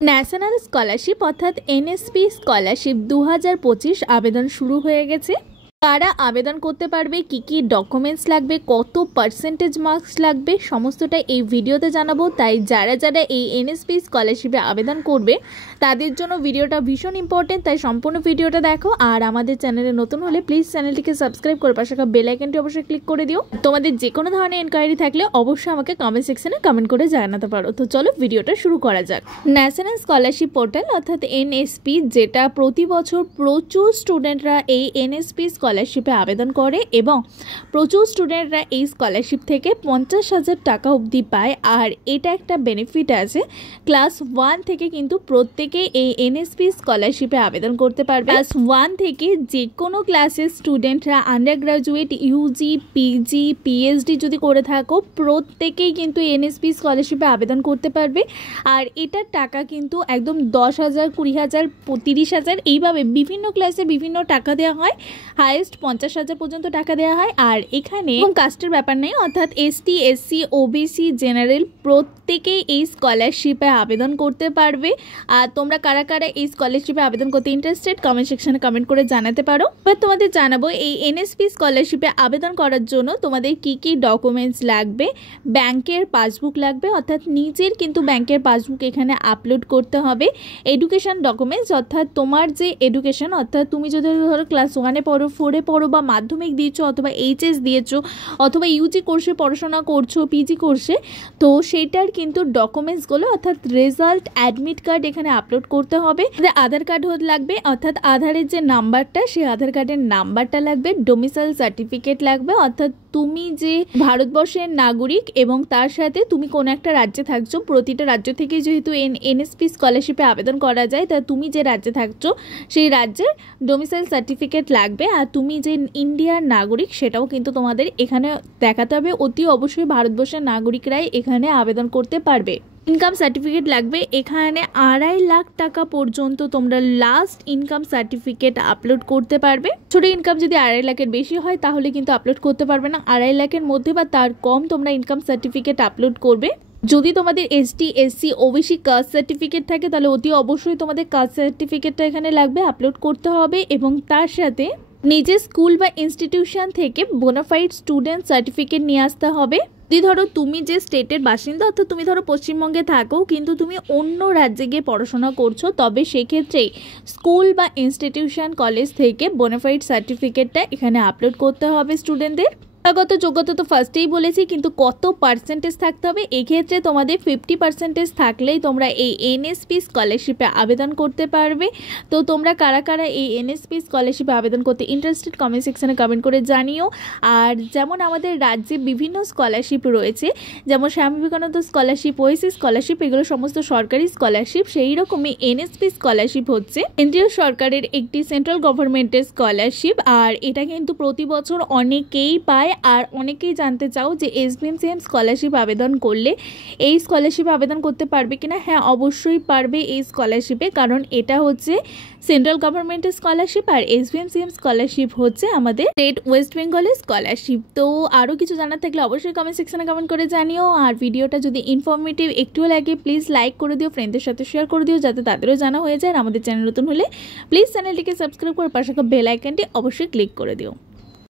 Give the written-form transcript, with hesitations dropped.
National scholarship অর্থাৎ NSP scholarship 2025 আবেদন শুরু হয়ে গেছে। কারা আবেদন করতে পারবে, কি কি ডকুমেন্টস লাগবে, কত পার্সেন্টেজ মার্কস লাগবে, সমস্তটা এই ভিডিওতে জানাবো। তাই যারা যারা এই এনএসপি স্কলারশিপে আবেদন করবে তাদের জন্য ভিডিওটা ভীষণ ইম্পর্টেন্ট, তাই সম্পূর্ণ ভিডিওটা দেখো। আর আমাদের চ্যানেলে নতুন হলে প্লিজ চ্যানেলটিকে সাবস্ক্রাইব করে পাশে বেল আইকনটি অবশ্যই ক্লিক করে দিও। তোমাদের যে কোনো ধরনের এনকোয়ারি থাকলে অবশ্যই আমাকে কমেন্ট সেকশনে কমেন্ট করে জানাতে পারো। তো চলো ভিডিওটা শুরু করা যাক। ন্যাশনাল স্কলারশিপ পোর্টাল অর্থাৎ এনএসপি, যেটা প্রতি বছর প্রচুর স্টুডেন্টরা এই এনএসপি স্কলারশিপে আবেদন করে এবং প্রচুর স্টুডেন্টরা এই স্কলারশিপ থেকে 50,000 টাকা অবধি পায়। আর এটা একটা বেনিফিট আছে, ক্লাস 1 থেকে কিন্তু প্রত্যেকে এই এনএসপি স্কলারশিপে আবেদন করতে পারবে। ক্লাস 1 থেকে যে কোনো ক্লাসের স্টুডেন্টরা undergraduate, UG, PG, PhD যদি করে থাকো প্রত্যেকেই কিন্তু এনএসপি স্কলারশিপে আবেদন করতে পারবে। আর এটার টাকা কিন্তু একদম 10,000, 20,000, 30,000 এইভাবে বিভিন্ন ক্লাসে বিভিন্ন টাকা দেওয়া হয়। হাইয়েস্ট 50,000 পর্যন্ত টাকা দেওয়া হয়। আর এখানে কাস্টের ব্যাপার নেই, অর্থাৎ এসটি, এসসি, ওবিসি, জেনারেল প্রত্যেকেই এই স্কলারশিপে আবেদন করতে পারবে। আর তোমরা কারা কারা এই স্কলারশিপে আবেদন করতে ইন্টারেস্টেড কমেন্ট সেকশনে কমেন্ট করে জানাতে পারো। এবার তোমাদের জানাবো এই এনএসপি স্কলারশিপে আবেদন করার জন্য তোমাদের কি কি ডকুমেন্টস লাগবে। ব্যাংকের পাসবুক লাগবে, অর্থাৎ নিজের কিন্তু ব্যাংকের পাসবুক এখানে আপলোড করতে হবে। এডুকেশন ডকুমেন্টস, অর্থাৎ তোমার যে এডুকেশন, অর্থাৎ তুমি যদি ধরো ক্লাস 1-এ পড়ো, 4-এ পড়ো বা মাধ্যমিক দিয়েছো অথবা এইচএস দিয়েছো অথবা ইউজি কোর্সে পড়াশোনা করছো, পিজি কোর্সে, তো সেইটার কিন্তু ডকুমেন্টসগুলো অর্থাৎ রেজাল্ট, অ্যাডমিট কার্ড এখানে আপলোড করতে হবে। আধার কার্ড লাগবে, অর্থাৎ আধারের যে নাম্বারটা সেই আধার কার্ডের নাম্বারটা লাগবে। ডোমিসাইল সার্টিফিকেট লাগবে, অর্থাৎ তুমি যে ভারতবর্ষের নাগরিক এবং তার সাথে তুমি কোনো একটা রাজ্যে থাকছো, প্রতিটা রাজ্য থেকে যেহেতু এনএসপি স্কলারশিপে আবেদন করা যায়, তা তুমি যে রাজ্যে থাকছো সেই রাজ্যের ডোমিসাইল সার্টিফিকেট লাগবে। আর তুমি যে ইন্ডিয়ার নাগরিক সেটাও কিন্তু তোমাদের এখানে দেখাতে হবে। অতি অবশ্যই ভারতবর্ষের নাগরিকরাই এখানে আবেদন করতে পারবে। ইনকাম সার্টিফিকেট লাগবে, এখানে 2.5 লাখ টাকা পর্যন্ত তোমরা লাস্ট ইনকাম সার্টিফিকেট আপলোড করতে পারবে। ছোট ইনকাম যদি 2.5 লাখের বেশি হয় তাহলে কিন্তু আপলোড করতে পারবে না। 2.5 লাখের মধ্যে বা তার কম তোমরা ইনকাম সার্টিফিকেট আপলোড করবে। যদি তোমাদের ST, SC, OBC caste certificate থাকে তাহলে অতি অবশ্যই তোমাদের কাস্ট সার্টিফিকেটটা এখানে লাগবে, আপলোড করতে হবে। এবং তার সাথে নিজের স্কুল বা ইনস্টিটিউশন থেকে বোনাফাইড স্টুডেন্ট সার্টিফিকেট নিয়ে আসতে হবে। যদি ধরো তুমি যে স্টেটের বাসিন্দা, অর্থাৎ তুমি ধরো পশ্চিমবঙ্গে থাকো কিন্তু তুমি অন্য রাজ্যে গিয়ে পড়াশোনা করছো, তবে সেক্ষেত্রেই স্কুল বা ইনস্টিটিউশন, কলেজ থেকে বোনাফাইড সার্টিফিকেটটা এখানে আপলোড করতে হবে স্টুডেন্টদের। শিক্ষাগত যোগ্যতা তো ফার্স্টেই বলেছি, কিন্তু কত পার্সেন্টেজ থাকতে হবে, এক্ষেত্রে তোমাদের 50% থাকলেই তোমরা এই এনএসপি স্কলারশিপে আবেদন করতে পারবে। তো তোমরা কারা কারা এই এনএসপি স্কলারশিপে আবেদন করতে ইন্টারেস্টেড কমেন্ট সেকশনে কমেন্ট করে জানিও। আর যেমন আমাদের রাজ্যে বিভিন্ন স্কলারশিপ রয়েছে, যেমন স্বামী বিবেকানন্দ স্কলারশিপ, ওয়েসি স্কলারশিপ, এগুলো সমস্ত সরকারি স্কলারশিপ, সেই রকমই এনএসপি স্কলারশিপ হচ্ছে কেন্দ্রীয় সরকারের একটি সেন্ট্রাল গভর্নমেন্টের স্কলারশিপ। আর এটা কিন্তু প্রতি বছর অনেকেই পায়। আর অনেকেই জানতে চাও যে এসবিএমসিএম স্কলারশিপ আবেদন করলে এই স্কলারশিপে আবেদন করতে পারবে কিনা। হ্যাঁ, অবশ্যই পারবে এই স্কলারশিপে, কারণ এটা হচ্ছে সেন্ট্রাল গভর্নমেন্টের স্কলারশিপ আর এসবিএমসিএম স্কলারশিপ হচ্ছে আমাদের স্টেট ওয়েস্ট বেঙ্গলের স্কলারশিপ। তো আরও কিছু জানার থাকলে অবশ্যই কমেন্ট সেকশনে কমেন্ট করে জানিও। আর ভিডিওটা যদি ইনফরমেটিভ একটুও লাগে প্লিজ লাইক করে দিও, ফ্রেন্ডদের সাথে শেয়ার করে দিও যাতে তাদেরও জানা হয়ে যায়। আর আমাদের চ্যানেল নতুন হলে প্লিজ চ্যানেলটিকে সাবস্ক্রাইব করে পাশে বেল আইকনটি অবশ্যই ক্লিক করে দিও।